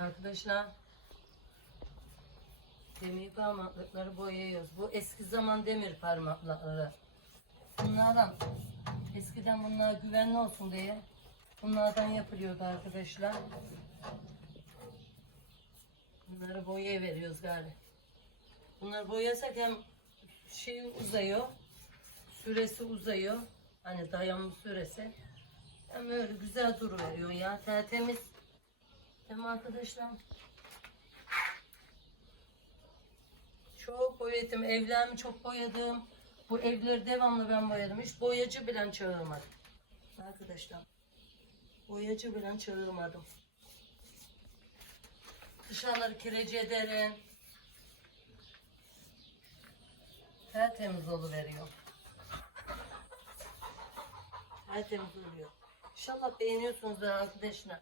Arkadaşlar demir parmaklıkları boyuyoruz. Bu eski zaman demir parmaklıkları. Bunlardan eskiden bunlar güvenli olsun diye bunlardan yapılıyordu arkadaşlar. Bunları boyaya veriyoruz gari. Bunları boyasak hem şey uzayıyor, süresi uzayıyor. Hani dayanma süresi. Hem öyle güzel duru veriyor ya tertemiz. Mi arkadaşlar? Çok boyadım. Evlerimi çok boyadım. Bu evleri devamlı ben boyadım. Hiç boyacı bilen çağırmadım. Arkadaşlar. Boyacı bilen çağırmadım. Dışarıları kireci ederim. Tertemiz veriyor. Tertemiz oluyor. İnşallah beğeniyorsunuz da arkadaşlar.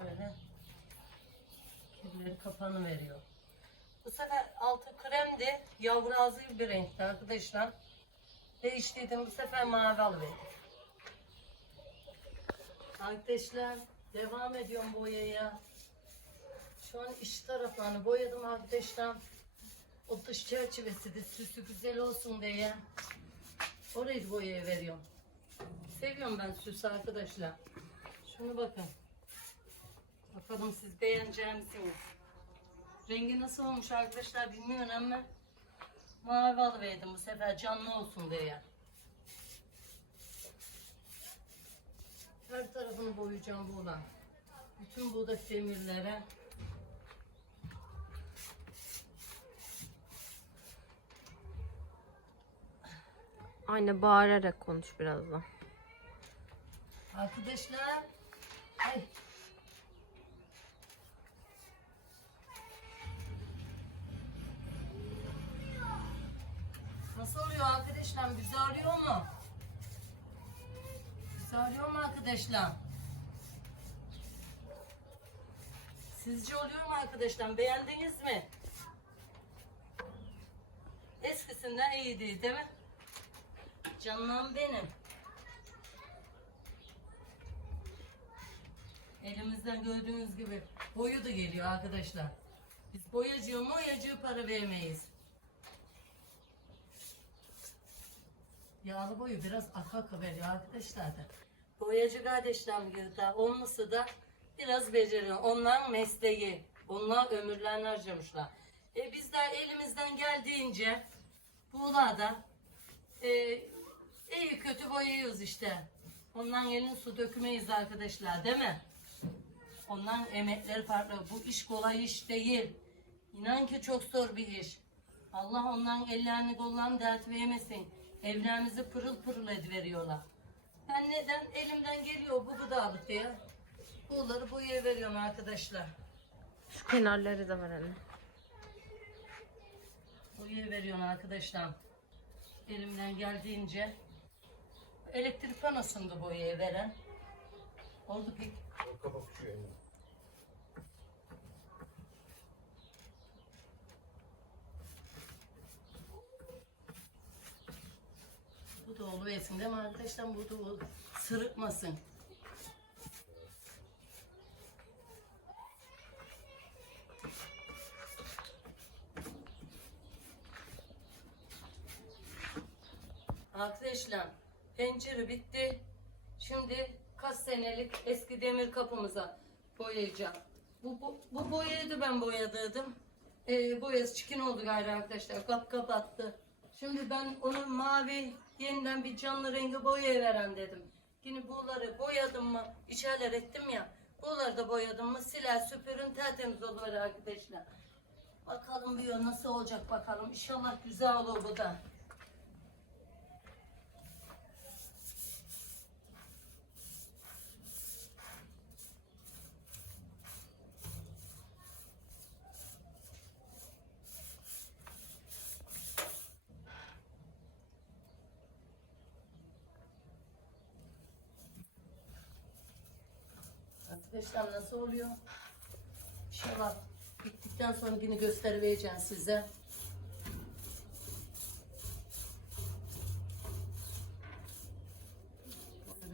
Öyle. Kirleri kapanı veriyor. Bu sefer altı kremdi. Yavru gibi bir renkti arkadaşlar. Değiştirdim. Bu sefer mavi alıverdim. Arkadaşlar devam ediyorum boyaya. Şu an iç taraflarını boyadım arkadaşlar. O dış çerçevesi de süsü güzel olsun diye. Orayı boyaya veriyorum. Seviyorum ben süsü arkadaşlar. Şunu bakın. Bakalım siz beğenecek misiniz? Rengi nasıl olmuş arkadaşlar bilmiyorum ama mavi alıverdim bu sefer canlı olsun diye. Her tarafını boyayacağım bu olan. Bütün buğday demirlere. Anne bağırarak konuş biraz da. Arkadaşlar. Ay. Nasıl oluyor arkadaşlar? Bizi arıyor mu? Bizi arıyor mu arkadaşlar? Sizce oluyor mu arkadaşlar? Beğendiniz mi? Eskisinden iyiydi değil mi? Canım benim. Elimizden gördüğünüz gibi boyu da geliyor arkadaşlar. Biz boyacıya boyacıya para vermeyiz. Yağlı boyu biraz aka aka veriyor arkadaşlar da. Boyacı kardeşlerim gibi da olmasa da biraz beceriyor. Onlar mesleği. Onlar ömürlerini harcamışlar. E biz de elimizden geldiğince buğlada e, iyi kötü boyuyoruz işte. Ondan elini su dökmeyiz arkadaşlar değil mi? Ondan emekleri farklı. Bu iş kolay iş değil. İnan ki çok zor bir iş. Allah ondan ellerini kollarını dert vermesin. Evlerimizi pırıl pırıl ediveriyorlar. Ben neden elimden geliyor bu gıdalık diye. Bunları boyaya veriyorum arkadaşlar. Şu kenarları da var anne. Boyaya veriyorum arkadaşlar. Elimden geldiğince. Elektrik panosunda boyaya veren. Oldu pek Kapak uçuyor Bu da oluversin değil mi arkadaşlar? Bu da ol- sırıtmasın. Arkadaşlar pencere bitti. Şimdi kaç senelik eski demir kapımıza boyayacağım. Bu, bu, bu boyayı da ben boyadıydım. Ee, boyası çikin oldu galiba arkadaşlar. Kap kapattı. Şimdi ben onu mavi yeniden bir canlı rengi boyaya veren dedim. Yine buğuları boyadım mı, içerler ettim ya. Buğuları da boyadım mı siler süpürün tertemiz olur arkadaşlar. Bakalım bir nasıl olacak bakalım. İnşallah güzel olur bu da. Beş damlası oluyor. İnşallah bittikten sonra yine göstereceğim size.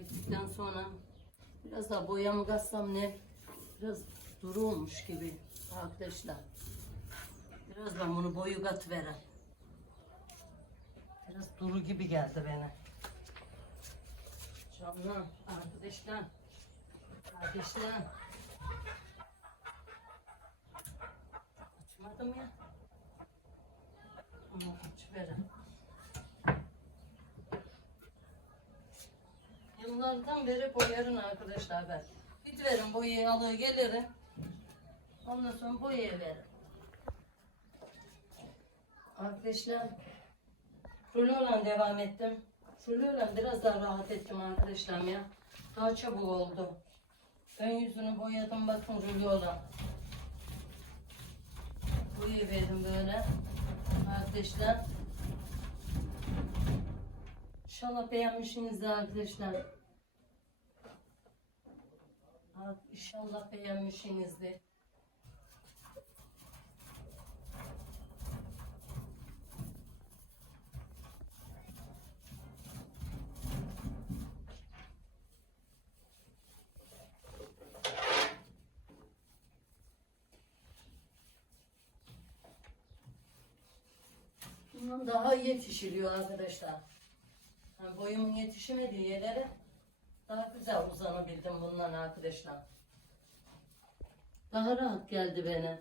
Bittikten sonra biraz daha boyamı kassam ne? Biraz duru olmuş gibi arkadaşlar. Biraz ben bunu boyu kat veren. Biraz duru gibi geldi bana. Canlı arkadaşlar. Arkadaşlar. Açmadım ya. Bunu açıverem. Yıllardan beri boyarım arkadaşlar ben. Git verin boyayı alır gelirim. Ondan sonra boyaya veririm. Arkadaşlar ruloyla devam ettim. Ruloyla biraz daha rahat ettim arkadaşlar ya. Daha çabuk oldu. Ön yüzünü boyadım bakın ruloyla. Boyayı verdim böyle. Arkadaşlar. İnşallah beğenmişsinizdir arkadaşlar. İnşallah beğenmişsinizdir. Bundan daha iyi pişiriyor arkadaşlar. Yani boyumun yetişemediği yerlere daha güzel uzanabildim bundan arkadaşlar. Daha rahat geldi bana.